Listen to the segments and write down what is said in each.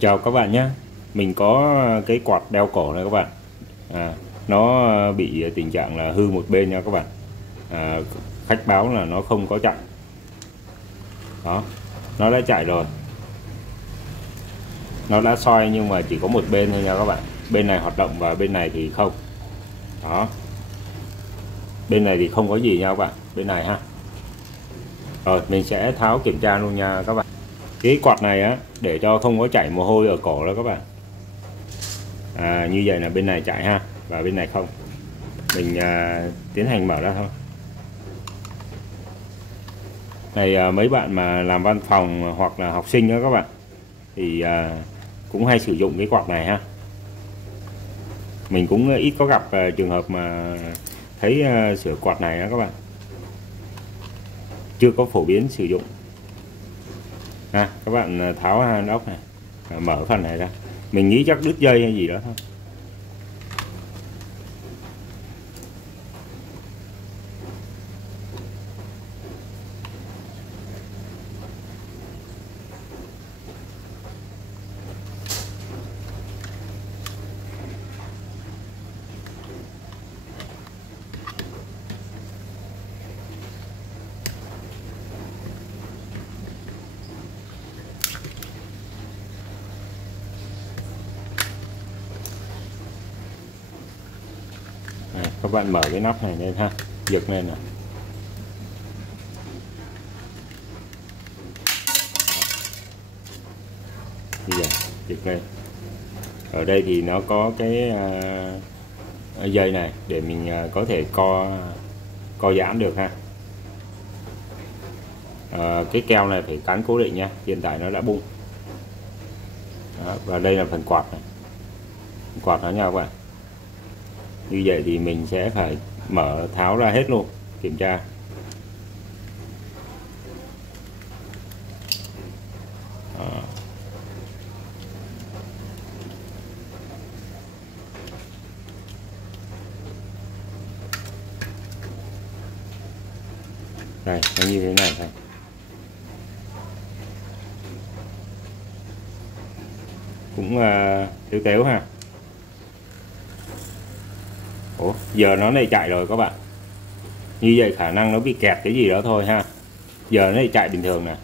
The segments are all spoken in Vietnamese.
Chào các bạn nhé. Mình có cái quạt đeo cổ này các bạn. Nó bị tình trạng là hư một bên nha các bạn. à, Khách báo là nó không có chạy. Đó, nó đã chạy rồi. Nó đã soi nhưng mà chỉ có một bên thôi nha các bạn. Bên này hoạt động và bên này thì không. Đó, bên này thì không có gì nha các bạn. Bên này ha. Rồi mình sẽ tháo kiểm tra luôn nha các bạn. Cái quạt này á, để cho không có chảy mồ hôi ở cổ đó các bạn. Như vậy là bên này chạy ha, và bên này không. Mình tiến hành mở ra thôi. Này, mấy bạn mà làm văn phòng hoặc là học sinh đó các bạn, thì cũng hay sử dụng cái quạt này ha. Mình cũng ít có gặp trường hợp mà thấy sửa quạt này đó các bạn. Chưa có phổ biến sử dụng. Các bạn tháo hàn ốc này, mở phần này ra. Mình nghĩ chắc đứt dây hay gì đó thôi. Các bạn mở cái nắp này lên ha, giật lên nào. Như vậy, giật lên. Ở đây thì nó có cái dây này để mình có thể co giãn được ha. Cái keo này phải cán cố định nha, hiện tại nó đã bung. Đó, và đây là phần quạt này. Quạt đó nha các bạn. Như vậy thì mình sẽ phải mở tháo ra hết luôn, kiểm tra. Đây, nó như thế này thôi. Cũng téo téo ha. Ủa, giờ nó này chạy rồi các bạn. Như vậy khả năng nó bị kẹt cái gì đó thôi ha. Giờ nó này chạy bình thường nè.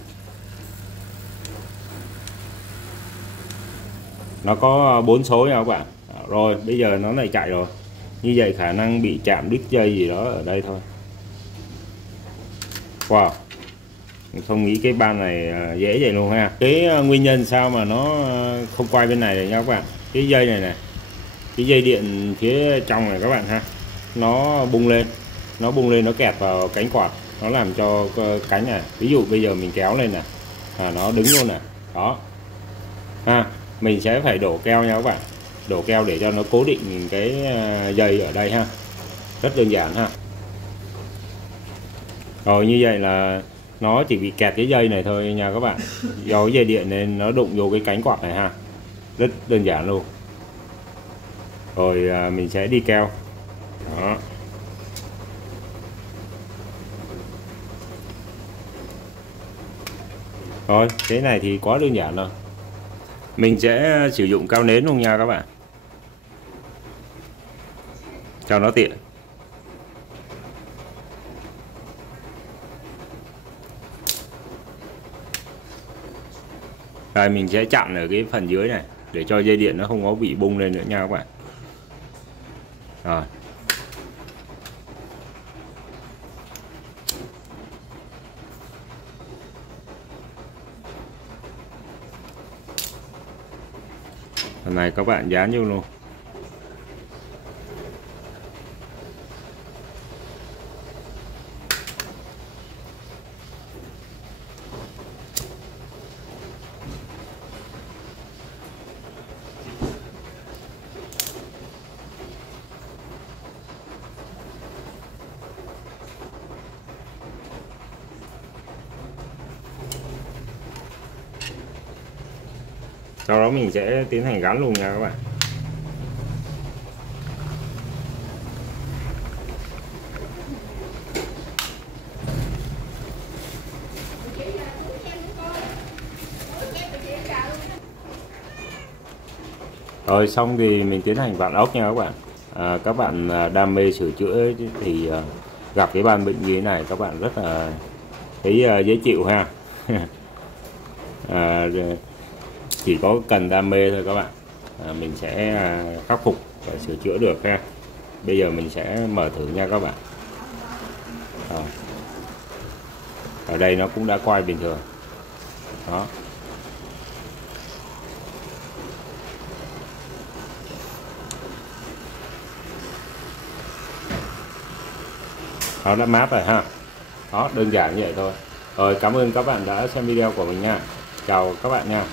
Nó có 4 số nha các bạn. Rồi, bây giờ nó này chạy rồi. Như vậy khả năng bị chạm đứt dây gì đó ở đây thôi. Wow, mình không nghĩ cái ban này dễ vậy luôn ha. Cái nguyên nhân sao mà nó không quay bên này rồi nha các bạn. Cái dây này nè, cái dây điện phía trong này các bạn ha, nó bung lên. Nó bung lên, nó kẹt vào cánh quạt. Nó làm cho cánh này, ví dụ bây giờ mình kéo lên nè, nó đứng luôn nè. Đó ha, mình sẽ phải đổ keo nha các bạn. Đổ keo để cho nó cố định cái dây ở đây ha. Rất đơn giản ha. Rồi như vậy là nó chỉ bị kẹt cái dây này thôi nha các bạn. Do cái dây điện nên nó đụng vô cái cánh quạt này ha. Rất đơn giản luôn. Rồi mình sẽ đi keo. Đó. Rồi, cái này thì quá đơn giản rồi. Mình sẽ sử dụng cao nến luôn nha các bạn, cho nó tiện. Rồi mình sẽ chặn ở cái phần dưới này để cho dây điện nó không có bị bung lên nữa nha các bạn. Rồi. Phần này các bạn dán vô luôn. Sau đó mình sẽ tiến hành gắn luôn nha các bạn. Rồi xong thì mình tiến hành vặn ốc nha các bạn. Các bạn đam mê sửa chữa thì gặp cái ban bệnh như thế này các bạn rất là thấy dễ chịu ha. à, chỉ có cần đam mê thôi các bạn, mình sẽ khắc phục và sửa chữa được ha. Bây giờ mình sẽ mở thử nha các bạn. Ở đây nó cũng đã quay bình thường đó. Nó đã mát rồi ha. Đó, đơn giản như vậy thôi. Rồi, cảm ơn các bạn đã xem video của mình nha. Chào các bạn nha.